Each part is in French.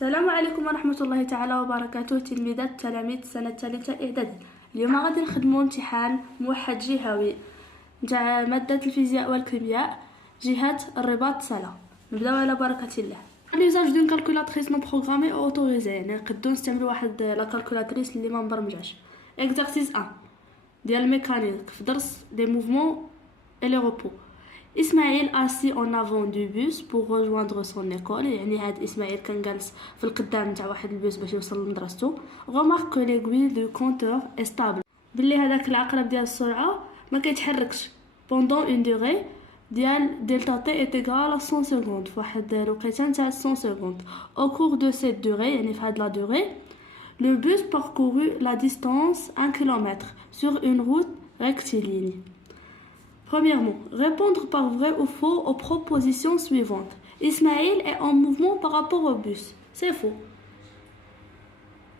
السلام عليكم ورحمة الله تعالى وبركاته. تلميذات تلاميذ السنة الثالثة إعدادي. اليوم غادي نخدمو امتحان موحد جهوي نتاع مادة الفيزياء والكيمياء جهة الرباط سلا. نبداو على بركة الله. ليزاج دون كالكولاتريس نون بروغرامي او اوتوريزي، يعني نقدروا نستعملوا واحد لا كالكولاتريس اللي ما مبرمجاش. اكزرسيس 1 ديال الميكانيك في درس دي موفمون et les repos. إسماعيل assis en avant du bus pour rejoindre son école، يعني هاد إسماعيل كان جالس في القدام نتاع واحد البيس باش يوصل لمدرستو. remarque que l'aiguille du compteur est stable، بلي هذاك العقرب ديال السرعة ما كيتحركش pendant une durée ديال دلتا t est égal à 100 secondes، في واحد الوقيته نتاع 100 secondes. au cours de cette durée، يعني في هاد لا durée le bus parcouru la distance 1 km sur une route rectiligne. Premièrement, répondre par vrai ou faux aux propositions suivantes. Ismaël est en mouvement par rapport au bus. C'est faux.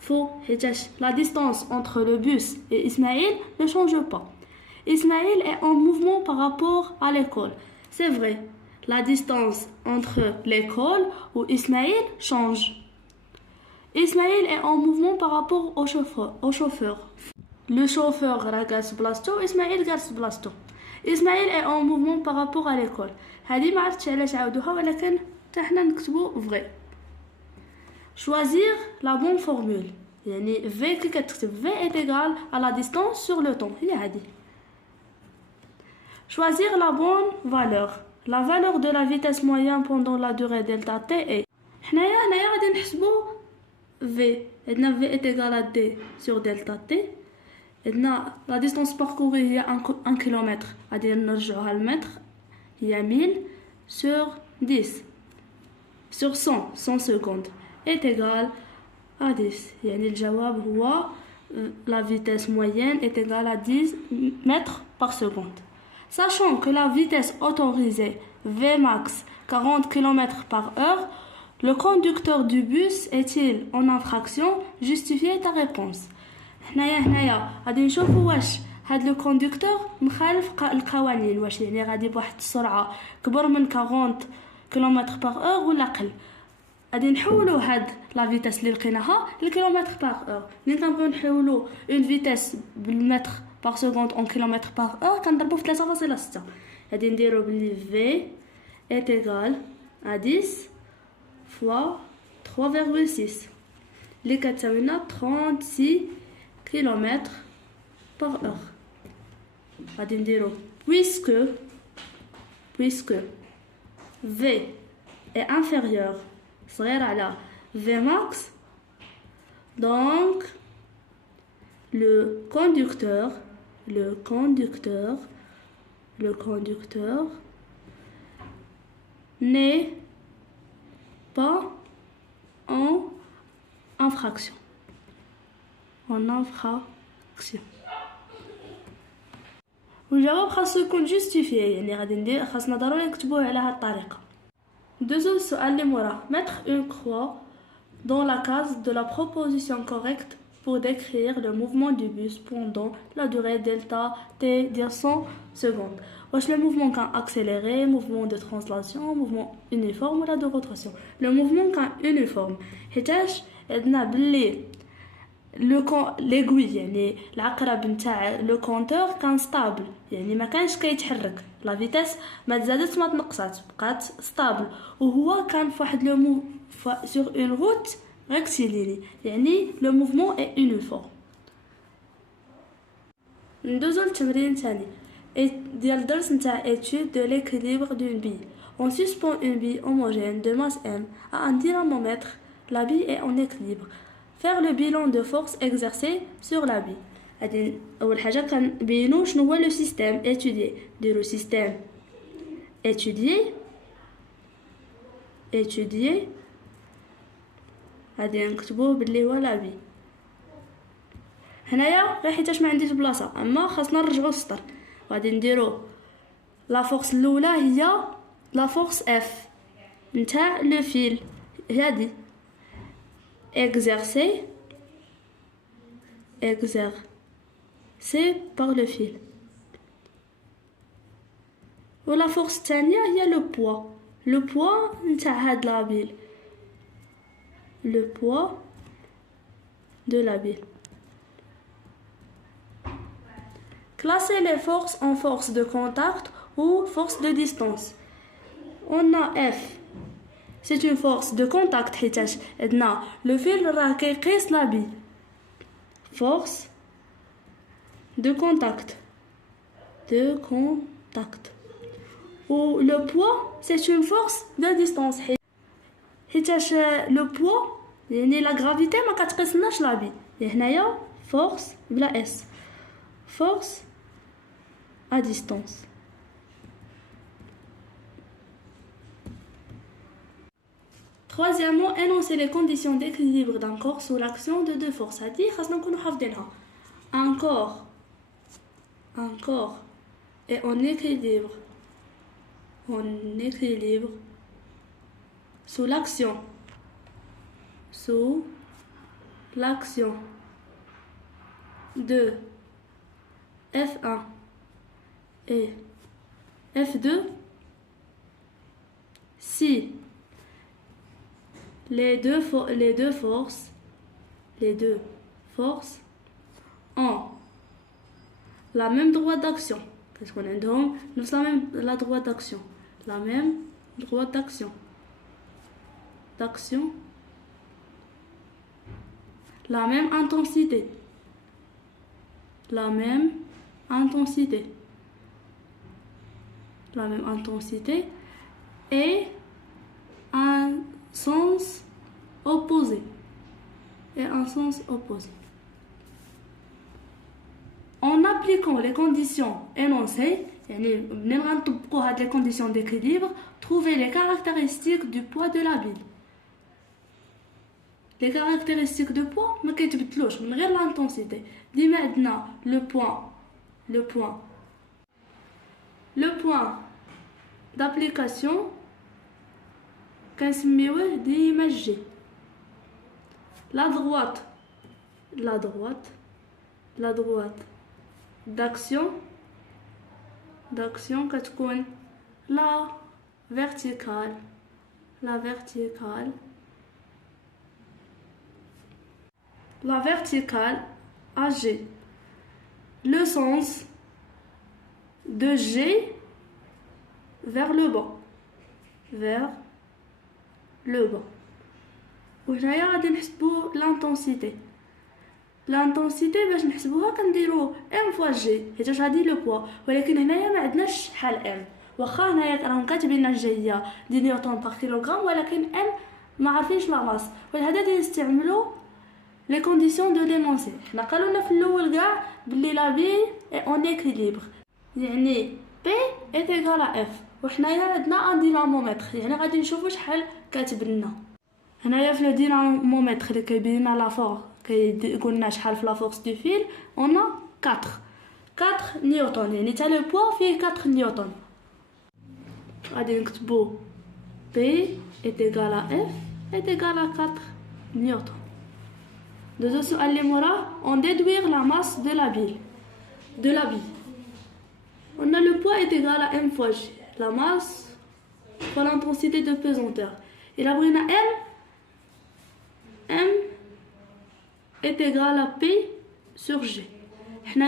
Faux. La distance entre le bus et Ismaël ne change pas. Ismaël est en mouvement par rapport à l'école. C'est vrai. La distance entre l'école ou Ismaël change. Ismaël est en mouvement par rapport au chauffeur. Le chauffeur regarde blasto, Ismaël regarde blasto. إسماعيل est en mouvement par rapport à l'école. هذه ما عرفتش علاش عاودوها، ولكن حتى حنا نكتبو vrai. Choisir la bonne formule، يعني v كي كتكتب v est égal à la distance sur le temps، هي هذه. Choisir la bonne valeur. La valeur de la vitesse moyenne pendant la durée delta t est، حنايا غادي نحسبو v، عندنا v est égal à d sur delta t. عندنا لا ديستونس باركوري هي 1 كيلومتر، غادي نرجعوها للمتر، هي 1000 sur 10 sur 100 secondes est égal à 10، يعني الجواب هو la vitesse moyenne est égale à 10 mètres par seconde. Sachant que la vitesse autorisée Vmax 40 km par heure, le conducteur du bus est-il en infraction? Justifiez ta réponse. هنايا غادي نشوفوا واش هاد لو كوندكتور مخالف القوانين، واش يعني غادي بواحد السرعه كبر من 40 كيلومتر باغ اور ولا قل. غادي نحولوا هاد لا فيتاس اللي لقيناها لكيلومتر باغ اور. ملي كنبغيو نحولوا اون فيتاس بالمتر باغ سكوند اون كيلومتر باغ اور كنضربوا في 3.6. غادي نديروا بلي في est égal à 10 fois 3,6 اللي كتساوي لنا 36 km par heure. غادي نديرو puisque V est inférieur صغير على V max، donc le conducteur n'est pas en infraction. والجواب خاصو يكون justifié، يعني غادي خاصنا ضروري نكتبوه على هاد الطريقة. دوزو السؤال اللي موراه. mettre une croix dans la case de la proposition correcte pour décrire le mouvement du bus pendant la durée delta t de 100 secondes. واش le mouvement كان accéléré، mouvement de translation، mouvement uniforme ولا de rotation. le mouvement كان uniforme حيتاش عندنا بلي l'aiguille، يعني العقرب نتاع لو كونتور كان ستابل، يعني ما كانش كيتحرك، لا فيتاس ما تزادت ما تنقصات، بقات ستابل، وهو كان في واحد لو sur une route rectiligne، يعني لو موفمون est uniforme. ندوزو للتمرين الثاني ديال الدرس نتاع étude de l'équilibre d'une bille. On suspend une bille homogène de masse m à un dynamomètre. La bille est en équilibre. Faire le bilan de force exercée sur la bille. غادي اول حاجه كنبينوا شنو هو لو سيستيم étudier. ديروا سيستيم étudier غادي نكتبوه باللي هو لا بي. هنايا غير حيتاش ما عنديش بلاصه، اما خاصنا نرجعوا السطر. غادي نديروا لا فورس الاولى هي لا فورس اف نتاع لو فيل، هادي exercé par le fil. و la force الثانية هي le poids نتاع هاد لابيل le poids de la bille. Classez les forces en force de contact ou force de distance. On a F. C'est une force de contact حيتاش عندنا le fil راه كيقيس la bille. Force de contact. Ou le poids, c'est une force de distance. حيتاش le poids يعني la gravité ما كتقيسناش la bille. هنايا force بلا S. Force à distance. Troisièmement, énoncer les conditions d'équilibre d'un corps sous l'action de deux forces. C'est-à-dire, un corps est en équilibre sous l'action de F1 et F2 si les deux forces ont la même droite d'action. Qu'est-ce qu'on a donc? Nous avons la droite d'action. La même droite d'action. La même intensité. La même intensité et un sens opposé. En appliquant les conditions énoncées, les conditions d'équilibre, trouvez les caractéristiques du poids de la bille. Les caractéristiques de poids, ما كيتبدلوش من غير l'intensité. ديما عندنا le point d'application كنسميوه ديما G. La droite d'action كتكون la verticale AG. Le sens de G vers le bas. وهنايا غادي نحسبوا l'intensité باش نحسبوها كنديروا m fois g حيت هادي لو بوا، ولكن هنايا ما عندناش شحال m. واخا هنايا راهم كاتبين لنا g هي 10 نيوتن بار كيلوغرام، ولكن m ما عارفينش لا ماس، ولهذا غادي نستعملوا لي كونديسيون دو لينونسي. حنا قالوا لنا في الاول كاع بلي لا بي اي اون ايكيليبر، يعني p est égal à f، وحنايا عندنا ان دينامومتر، يعني غادي نشوفوا شحال كاتب لنا هنايا في لو دينامومتر اللي كيبين لنا لا فور كيقول لنا شحال في لا فورس دو فيل. اون 4 نيوتن، يعني حتى لو بوا فيه 4 نيوتن. غادي نكتبو P est égal à F est égal à 4 نيوتن. دوزو السؤال اللي موراه on déduire la masse de la bille. On a le poids est égal à m fois g, la masse fois l'intensité de pesanteur. Et la brune m est égal à P sur G. حنا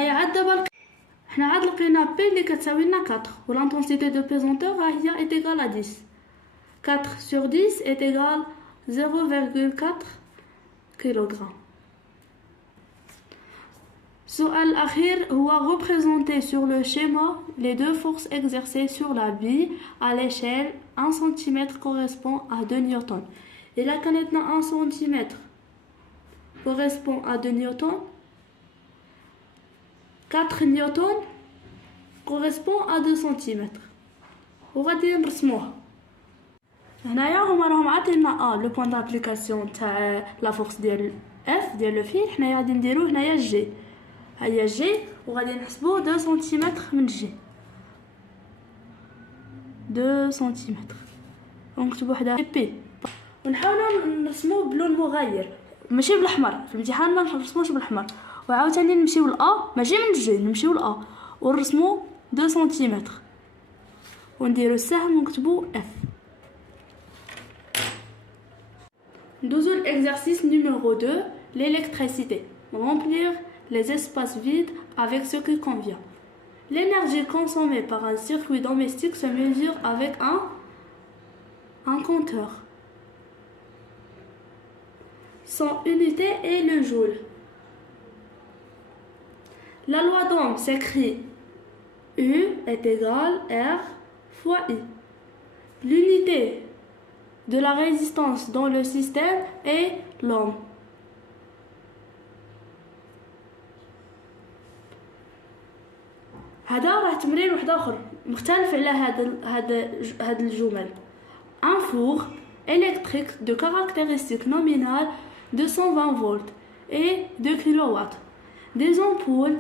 عاد لقينا P اللي كتساوي لنا 4 و l'intensité de pesanteur هي est égal à 10. 4 sur 10 est égal 0,4 kg. السؤال الأخير هو représenter sur le schéma les deux forces exercées sur la bille à l'échelle 1 cm correspond à 2 newtons. Et là, quand 1 cm correspond à 2 newtons, 4 newtons correspond à 2 cm. وغادي نرسموها. هنايا هما راهم عاطينا لو بوين دابليكاسيون تاع لا فورس ديال اف ديال لو فيل، حنايا غادي نديرو هنايا جي، هيا جي، وغادي نحسبو 2 سنتيمتر من جي، 2 سنتيمتر، ونكتبو حدا بي، ونحاولو نرسمو بلون مغاير ماشي بالاحمر. في الامتحان ما نرسموش بالاحمر، وعاوتاني نمشيو لأ ماشي من جي، نمشيو لأ ونرسمو 2 سنتيمتر، ونديرو السهم ونكتبو اف. ندوزو l'exercice numéro 2, l'électricité. Remplir les espaces vides avec ce qui convient. L'énergie consommée par un circuit domestique se mesure avec un compteur. Son unité est le joule. La loi d'Ohm s'écrit U est égal R fois I. L'unité de la résistance dans le système est l'ohm. هذا راه تمرين واحد اخر مختلف على هاد الجمل. Un four électrique de caractéristiques nominales de 120 volts et 2 kW. Des ampoules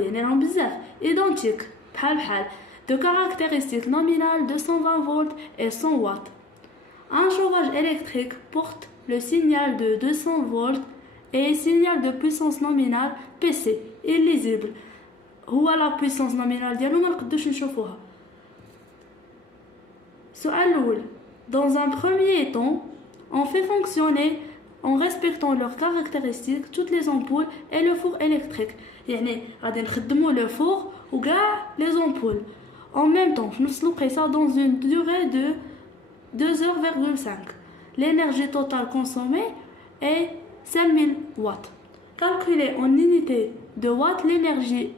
يعني راهم بزاف identiques بحال de caractéristiques nominales de 120 volts et 100 watts. Un chauffage électrique porte le signal de 200 volts et signal de puissance nominale PC illisible. هو la puissance nominale ديالو ما نقدوش نشوفوها. السؤال الأول. Dans un premier temps, on fait fonctionner en respectant leurs caractéristiques toutes les ampoules et le four électrique. يعني غادي نخدموا le four وكاع les ampoules en même temps في نفس الوقيته dans une durée de 2h,5. L'énergie totale consommée est 5000 watts. Calculée en unité de watts l'énergie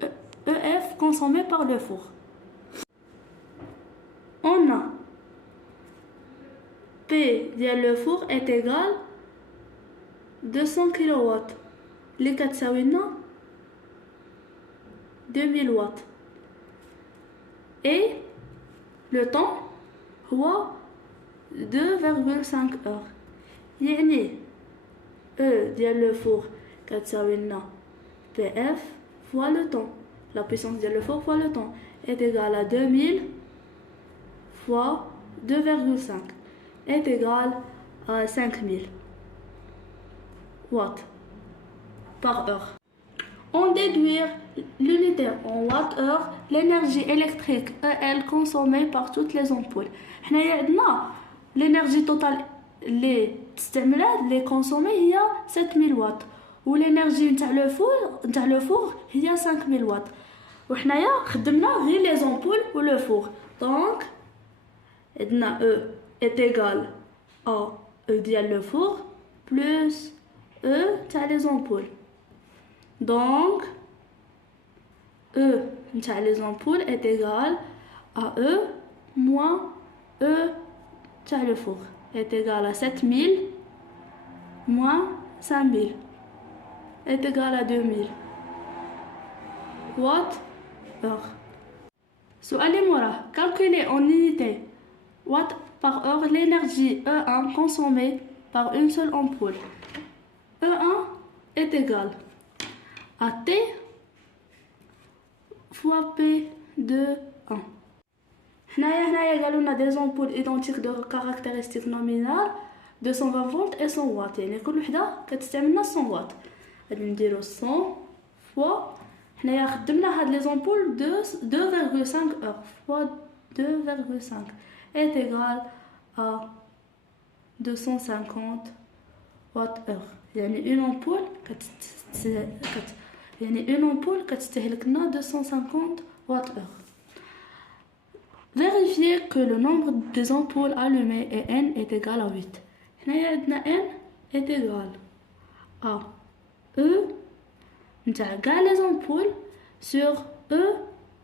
EF consommée par le four. On a P ديال le four est égal 200 kW اللي كتساوي لنا 2000 watts. Et le temps هو 2,5 heures. يعني E ديال le four كتساوي لنا PF fois le temps. La puissance ديال le four fois le temps est égale à 2000 fois 2,5 est égal à 5000 watts par heure. On déduit l'unité en watt-heure, l'énergie électrique EL consommée par toutes les ampoules. حنايا عندنا l'énergie totale اللي تستعملات اللي consommée هي 7000 watts و l'énergie نتاع لو فور هي 5000 watts. وحنايا خدمنا غير les ampoules و le four. Donc عندنا E est égal à E ديال le four plus E تاع les ampoules. Donc E تاع les ampoules est égal à E moins E تاع le four est égal à 7000 moins 5000 est égal à 2000 watts heure. السؤال اللي موراه. Calculer en unité watt par heure l'énergie E1 consommée par une seule ampoule. E1 est égal à T fois P de 1. هنايا قالوا لنا des ampoules identiques de caractéristiques nominales de 120 volts et 100 watts. يعني كل وحده كتستعملنا 100 watts. غادي نديرو 100 fois هنايا خدمنا هاد لي زامبول 2,5 heures fois 2,5 est égal à 250 watts heure. يعني une ampoule كتستهلك لنا 250 watts heure. Vérifiez que le nombre des ampoules allumées et N est égal à 8. هنايا عندنا N est égal à E نتاع كاع لي زامبول sur E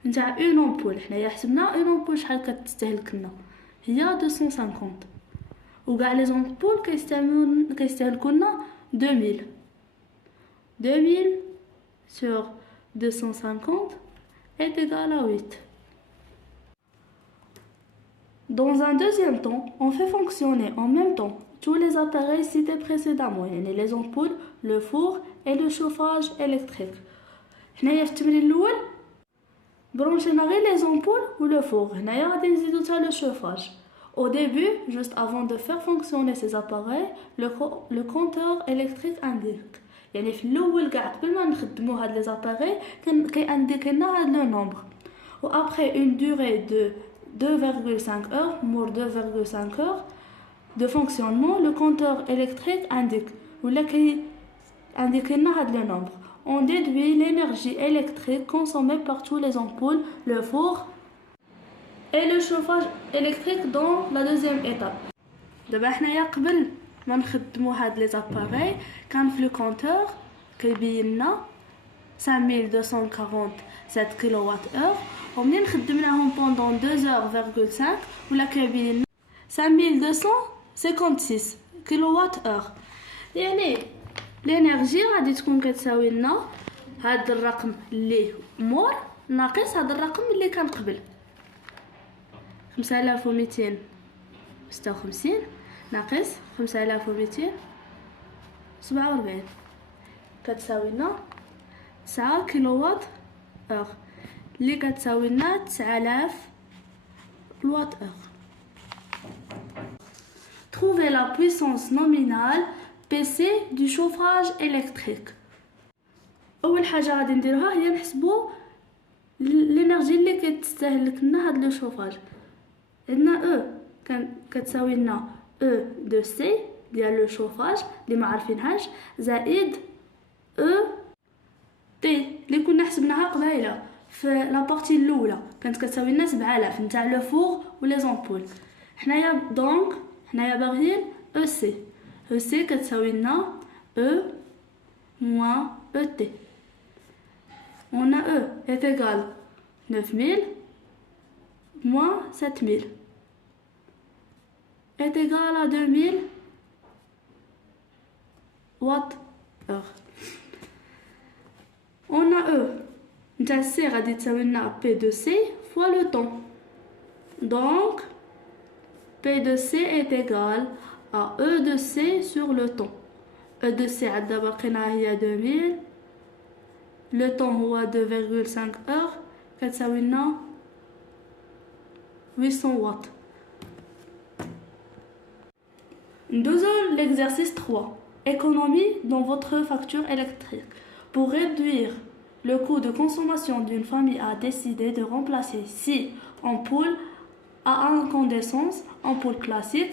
نتاع une ampoule. حنايا حسبنا une ampoule شحال كتستهلك لنا هي 250 وكاع لي زامبول كيستهلكوا لنا 2000 sur 250 est égal à 8. Dans un deuxième temps, on fait fonctionner en même temps tous les appareils cités précédemment, يعني les ampoules, le four et le chauffage électrique. هنايا في التمرين الأول برونشينا غير les ampoules ou le four. هنايا غادي نزيدو حتى le chauffage. Au début, juste avant de faire fonctionner ces appareils, le compteur électrique indique. يعني في الأول كاع قبل ما نخدمو هاد les appareils كينديك لنا هاد le nombre. و après une durée de 2,5 heures, more 2,5 heures, de fonctionnement, le compteur électrique indique le nombre. On déduit l'énergie électrique consommée par tous les ampoules, le four et le chauffage électrique dans la deuxième étape. دابا حنايا قبل ما نخدموا هاد لي زاباري كان في لو كونتور كيبين لنا 5247 كيلووات اور ومنين خدمناهم بوندون 2h,5 ولا كيبين لنا 5256 كيلووات اور. يعني الانرجي غادي تكون كتساوي لنا هاد الرقم اللي مور ناقص هاد الرقم اللي كان قبل 5256 ناقص 5247 كتساوي لنا 9 كيلووات اور اللي كتساوي لنا 9000 وات اور. Trouver la puissance nominale PC du chauffage électrique. اول حاجه غادي نديروها هي نحسبوا الانرجي اللي كتستهلك لنا هاد لو شوفاج. عندنا كتساوي لنا او دو سي ديال لو شوفاج اللي ما عارفينهاش زائد او تي اللي كنا حسبناها قبيله في لابارتي الاولى كانت كتساوي لنا 7000 نتاع لو فور ولي زامبول. حنايا باغيين او سي كتساوي لنا او موان او تي. On a E est égal 9000 moins 7000 est égal à 2000 watt heure. On a E نتاع C غادي تساوي لنا P de C fois le temps. Donc P de C est égal à E de C sur le temps. E de C عندنا باقينا هي 2000. Le temps هو 2,5 heures كتساوي لنا 800 واط. ندوزو l'exercice 3. Économie dans votre facture électrique. Pour réduire le coût de consommation d'une famille a décidé de remplacer 6 ampoules à incandescence, ampoule classique,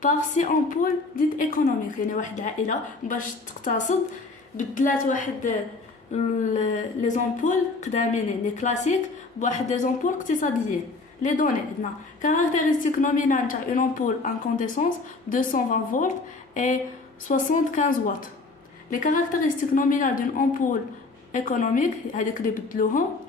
par 6 ampoules dites économiques. يعني واحد العائلة باش تقتصد بدلات واحد لي زامبول قدامين يعني كلاسيك بواحد دي زامبول اقتصاديين. لي دوني عندنا كاركتيرستيك نومينال تاع اون امبول انكونديسونس 220 فولت اي 75 واط. لي كاركتيرستيك نومينال دون امبول ايكونوميك هذيك اللي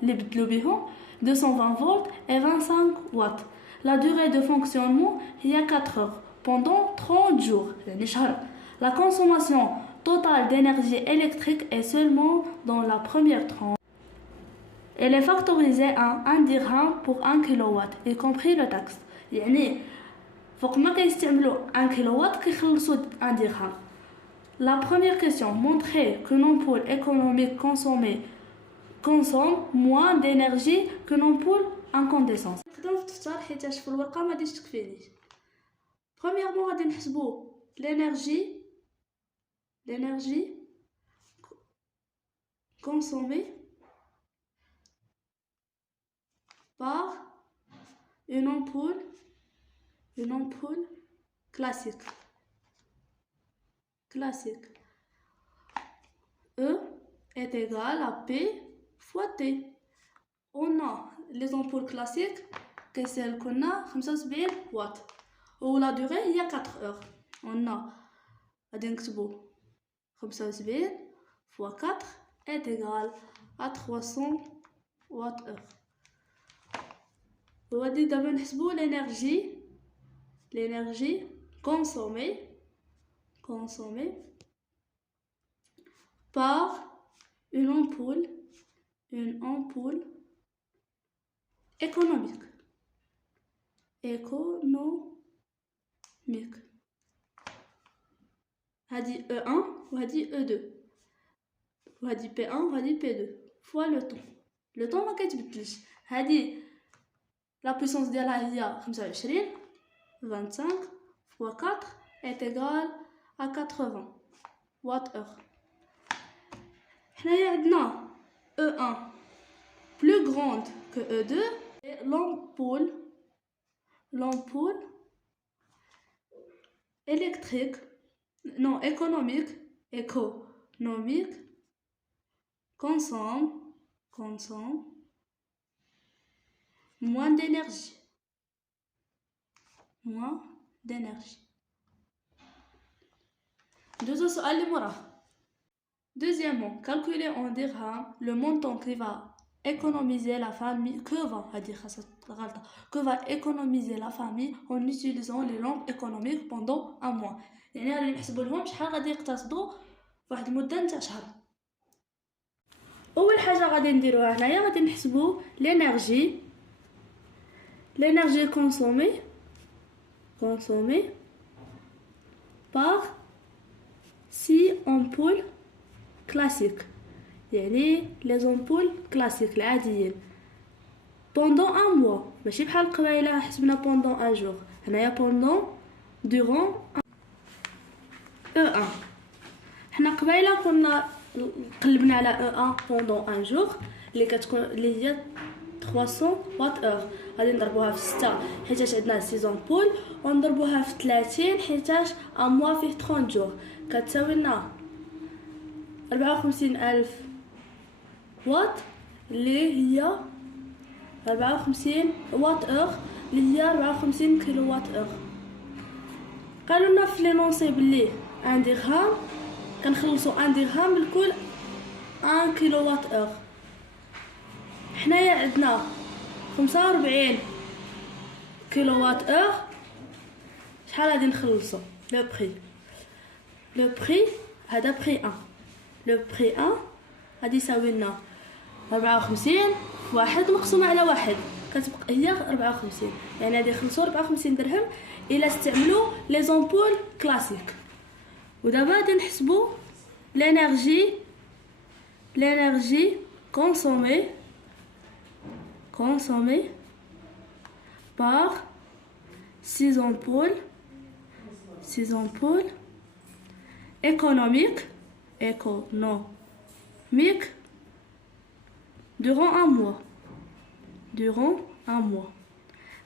بدلو بيهم 220 فولت اي 25 واط. لا durée de fonctionnement هي 4 heures pendant 30 jours يعني شهر. La consommation totale d'énergie électrique est seulement dans la première tranche. Elle est factorisée à 1 dirham pour 1 kilowatt, y compris le taxe. يعني فوق ما كيستعملوا 1 kilowatt كيخلصوا 1 dirham. La première question, montrer qu'une ampoule économique consomme moins d'énergie qu'une ampoule incandescence. نقدروا في التفطير حيتاش في الورقه ما غاديش تكفينيش. Premièrement غادي نحسبوا l'énergie consommée par une ampoule classique. E est égal à P fois T. On a les ampoules classiques que celles qu'on a 75 watts. Ou la durée il y a 4 heures. On a غادي نكتبو 75 fois 4 est égal à 300 watt heure. وغادي دابا نحسبو l'énergie consommée par une ampoule économique. هادي E1 وهادي E2 وهادي P1 وهادي P2 fois le temps ما كيتبدلش. هادي لا بويسونس ديالها هي 25 fois 4 est égal à 80 watt heure. حنايا عندنا E1 plus grande que E2 et l'ampoule électrique, non, économique, consomme moins d'énergie. Deuxièmement, calculer en dirhams le montant que va économiser la famille, que va économiser la famille en utilisant les lampes économiques pendant un mois. يعني غادي نحسبوا لهم شحال غادي يقتصدوا فواحد المده نتاع شهر. اول حاجه غادي نديروها هنايا غادي نحسبوا l'énergie consommée par 6 ampoules classiques, يعني les ampoules classiques العاديين pendant un mois. ماشي بحال قبيله حسبنا pendant un jour. هنايا durant E1. حنا قبيله كنا قلبنا على E1 pendant un jour اللي هي 300 وات اور. غادي نضربوها في 6 حيتاش عندنا 6 امبول ونضربوها في 30 حيتاش ان موا فيه 30 جور كتساوي لنا 54000 وات اللي هي 54 وات اور اللي هي 54 كيلو وات اور. قالوا لنا في لينونسي بلي 1 درهم كنخلصوا 1 درهم بالكل 1 كيلو وات اور. حنايا عندنا 45 كيلو وات اور. شحال غادي نخلصوا لو بري هذا بري 1. لو بري 1 غادي يساوي لنا 54 واحد مقسومه على واحد كتبقى هي 54. يعني غادي يخلصوا 54 درهم الا استعملوا لي زامبول كلاسيك. ودابا غادي نحسبوا l'énergie consommée par 6 ampoules économiques durant un mois.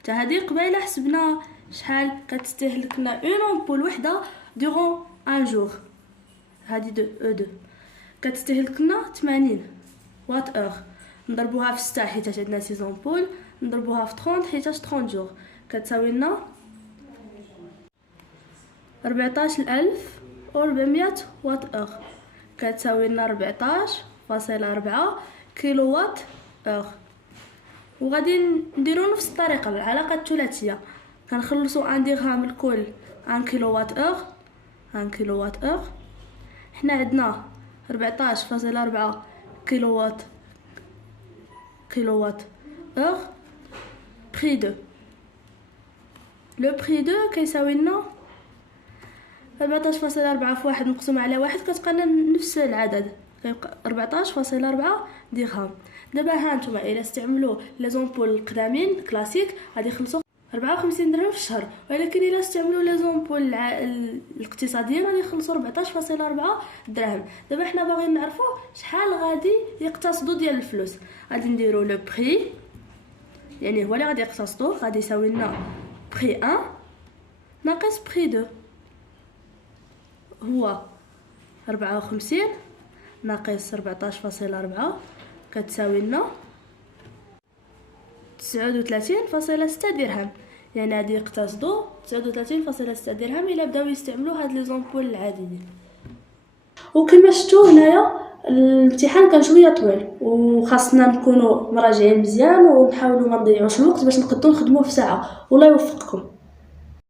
تا هذه قبيله حسبنا شحال كتستهلكنا اون امبول وحده durant un jour. هذه E2 كتستهلكنا 80 وات اور. نضربوها في 6 حيت عندنا 6 امبول نضربوها في 30 حيت 30 جور كتساوي لنا 14400 وات اور. كتساوي لنا 14.4 كيلو وات اور. وغادي نديرو نفس الطريقه بالعلاقه الثلاثيه. كنخلصوا 1 درهم الكل 1 كيلو وات اور. حنا عندنا 14.4 كيلو وات اور. بري 2 لو بري 2 كيساوي لنا 14.4 في واحد مقسوم على واحد كتبقى لنا نفس العدد كيبقى 14.4 درهم. دابا ها نتوما الا استعملوا لي زامبول القدامين كلاسيك غادي يخلصوا 54 درهم في الشهر. ولكن الا استعملوا لي زامبول الاقتصاديين غادي يخلصوا 14.4 درهم. دابا حنا باغيين نعرفوا شحال غادي يقتصدوا ديال الفلوس. غادي نديروا لو بري يعني هو اللي غادي يقتصدوا غادي يساوي لنا بري 1 ناقص بري 2 هو 54 ناقص 14.4 كتساوي لنا 39.6 درهم. يعني غادي يقتصدوا 39.6 درهم الا بداو يستعملوا هاد لي زامبول العاديين. وكما شفتوا هنايا الامتحان كان شويه طويل وخاصنا نكونوا مراجعين مزيان ونحاولوا ما نضيعوش الوقت باش نقدروا نخدموه في ساعه. والله يوفقكم.